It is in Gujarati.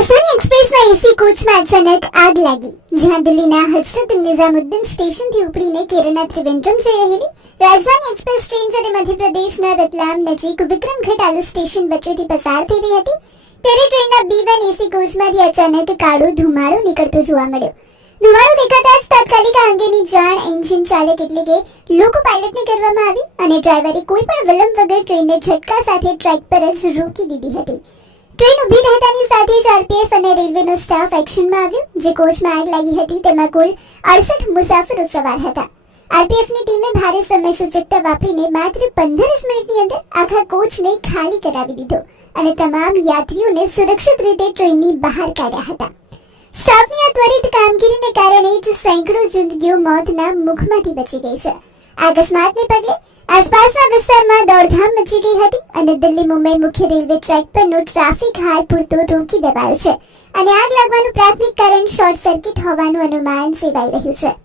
રાજધાની એક્સપ્રેસના એસી કોચમાં અચાનક આગ લાગી, જ્યાં દિલ્હીના હજરત નિઝામુદ્દીન સ્ટેશનથી ઉપડીને કેરળના ત્રિવેન્દ્રમ જઈ રહેલી રાજધાની એક્સપ્રેસ ટ્રેન જ્યારે મધ્યપ્રદેશના રતલામ નજીક વિક્રમઘટ આલુ સ્ટેશન વચ્ચેથી પસાર થઈ રહી હતી, ત્યારે ટ્રેનના B1 એસી કોચમાંથી અચાનક કાળો ધુમાડો નીકળતો જોવા મળ્યો. ધુમાડો દેખાતા જ તાત્કાલિક આ અંગેની જાણ એન્જિન ચાલક એટલે કે લોકો પાયલટને કરવામાં આવી અને ડ્રાઈવરે કોઈ પણ વિલંબ વગર ટ્રેનને ઝટકા સાથે ટ્રેક પર જ રોકી દીધી હતી. ટ્રેન ઊભી રહેતાની સાથે જ આરપીએફ અને રેલવેનો સ્ટાફ એક્શનમાં આવ્યો. જે કોચમાં આગ લાગી હતી તેમાં કુલ 68 મુસાફરો સવાર હતા. આરપીએફની ટીમે ભારે સમય સૂચકતા વાપરીને માત્ર 15 જ મિનિટની અંદર આખા કોચને ખાલી કરાવી દીધો અને તમામ યાત્રીઓને સુરક્ષિત રીતે ટ્રેનની બહાર કાઢ્યા હતા. સ્ટાફની આ ત્વરિત કામગીરીને કારણે જ સેંકડો જિંદગીઓ મોતના મુખમાંથી બચી ગઈ છે. આ અકસ્માતને પગલે આસપાસના વિસ્તારમાં દોડધામ મચી ગઈ હતી અને દિલ્હી મુંબઈ મુખ્ય રેલવે ટ્રેક પરનો ટ્રાફિક હાલ પૂરતો રોકી દેવાયો છે અને આગ લાગવાનું પ્રાથમિક કારણ શોર્ટ સર્કિટ હોવાનું અનુમાન સેવાઈ રહ્યું છે.